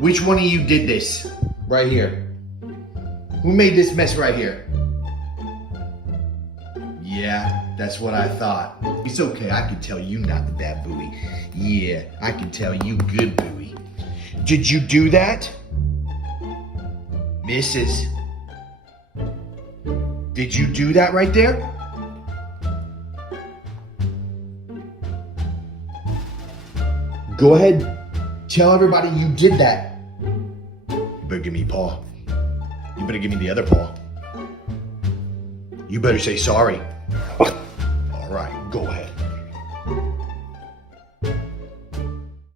Which one of you did this? Right here. Who made this mess right here? Yeah, that's what I thought. It's okay, I can tell you not the bad booey. Yeah, I can tell you good booey. Did you do that? Mrs. Did you do that right there? Go ahead, tell everybody you did that. You better give me a paw. You better give me the other paw. You better say sorry. All right, go ahead.